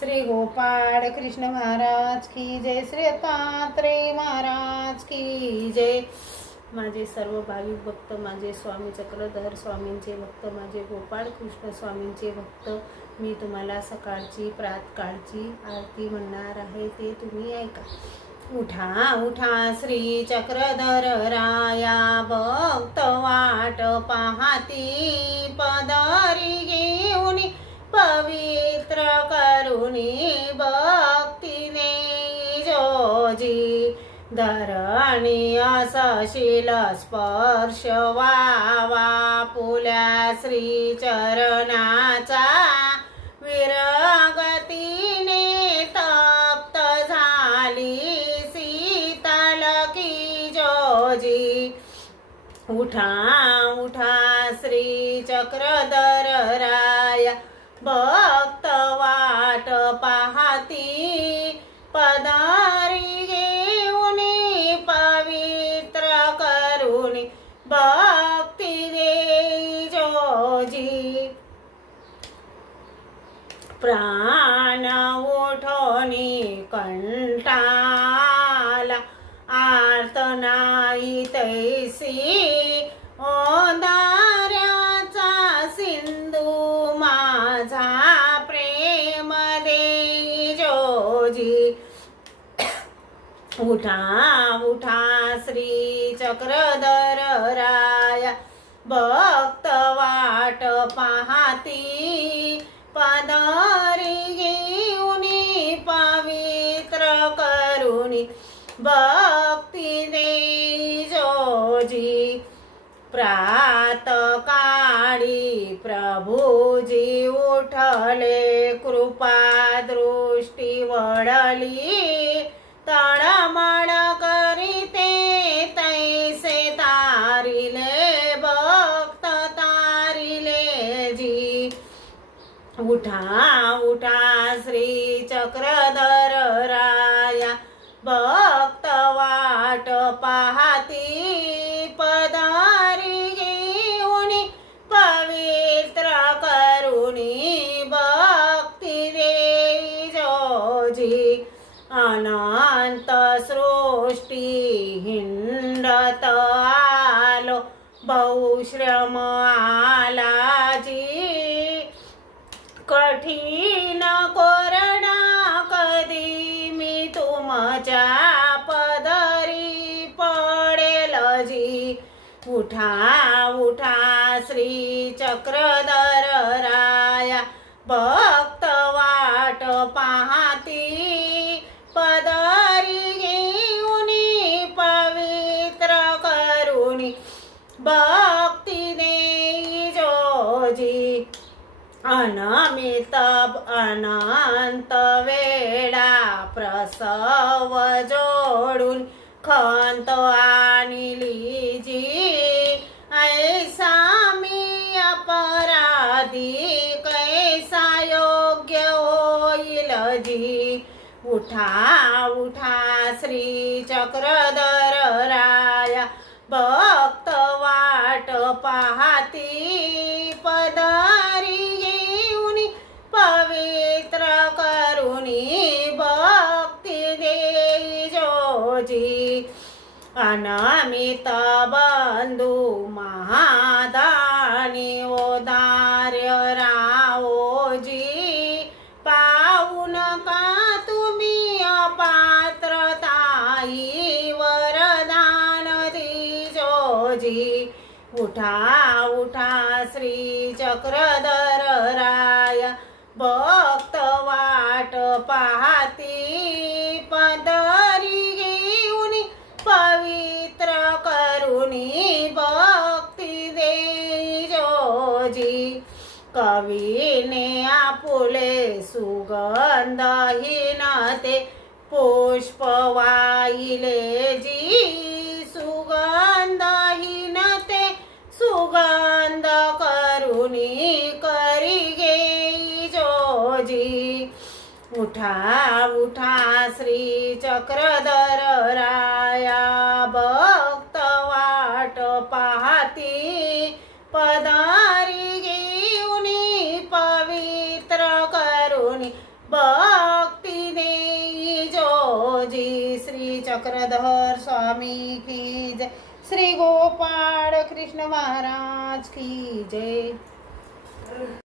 श्री गोपाळ कृष्ण महाराज की जय, श्री दत्तात्रेय महाराज की जय। माझे सर्व भाविक भक्त, माझे स्वामी चक्रधर स्वामींचे भक्त, माझे गोपाळ कृष्ण स्वामींचे भक्त, मी तुम्हाला सकाळची प्रातःकाळची आरती म्हणणार आहे, ते तुम्ही ऐका। उठा उठा श्री चक्रधर राया, भक्त वाट पाहती, पदरी घेऊन पवित्र करुणी भक्तीने जोजी, धरणी असशील स्पर्श व्हावा पुल्या श्री चरणाचा, विरगतीने तप्त झाली शीतल की जोजी। उठा उठा श्री चक्रधर राया, भक्त वाट पाहती, पदरी घेऊन पवित्र करुणी भक्ती देई जोजी। प्राण उठोनी कंटाला, आर्तनाई तैसी ओंदाऱ्याचा सिंधू, माझा प्रेम देई जोजी। उठा उठा श्री चक्रधर राया, भक्त वाट पाहती, पदरी घेऊन पवित्र करुणी भक्ती देई जोजी। प्रातःकाळी प्रभुजी उठले, कृपा दृष्टी वळली, तळमळ करीते तैसे तारिले भक्त तारिले जी। उठा उठा श्री चक्रधर राया, भक्त वाट पाहती, पदरी घेऊन पवित्र करुणी भक्ती देई जोजी। अनंत सृष्टी हिंडत आलो, बहुश्रम आला जी, कठीण कोरडा कधी मी तुमच्या पदरी पडेल जी। उठा उठा श्री चक्रधर राया, भक्त वाट पाहती, पदरी घेऊन पवित्र करुणी भक्ती देई जोजी। अनमित अनंत वेळा प्रसव जोडून खंत आणली जी, ऐसा मी अपराधी कैसा योग्य होईल जी। उठा उठा श्री चक्रधर राया, भक्त वाट पाहती, पदरी घेऊन पवित्र करुणी भक्ती देई जोजी। अनमित बंधू महादानी ओदार्य रावोजी, पाहू नका तुम्ही अपात्रताई वरदान दी जोजी। उठा उठा श्री चक्रधर राया, भक्त वाट पाहती, पदरी घेऊन पवित्र करुणी भक्ती देई जोजी। कवीने आपुले सुगंधहीन ते पुष्प वाहिले जी, सुगंधहीन ते सुगंध करुणी करी घेई जोजी। उठा उठा श्री चक्रधर राया, भक्त वाट पाहती, पदरी घेऊन पवित्र करुणी बा जी। श्री चक्रधर स्वामी की जय। श्री गोपाल कृष्ण महाराज की जय।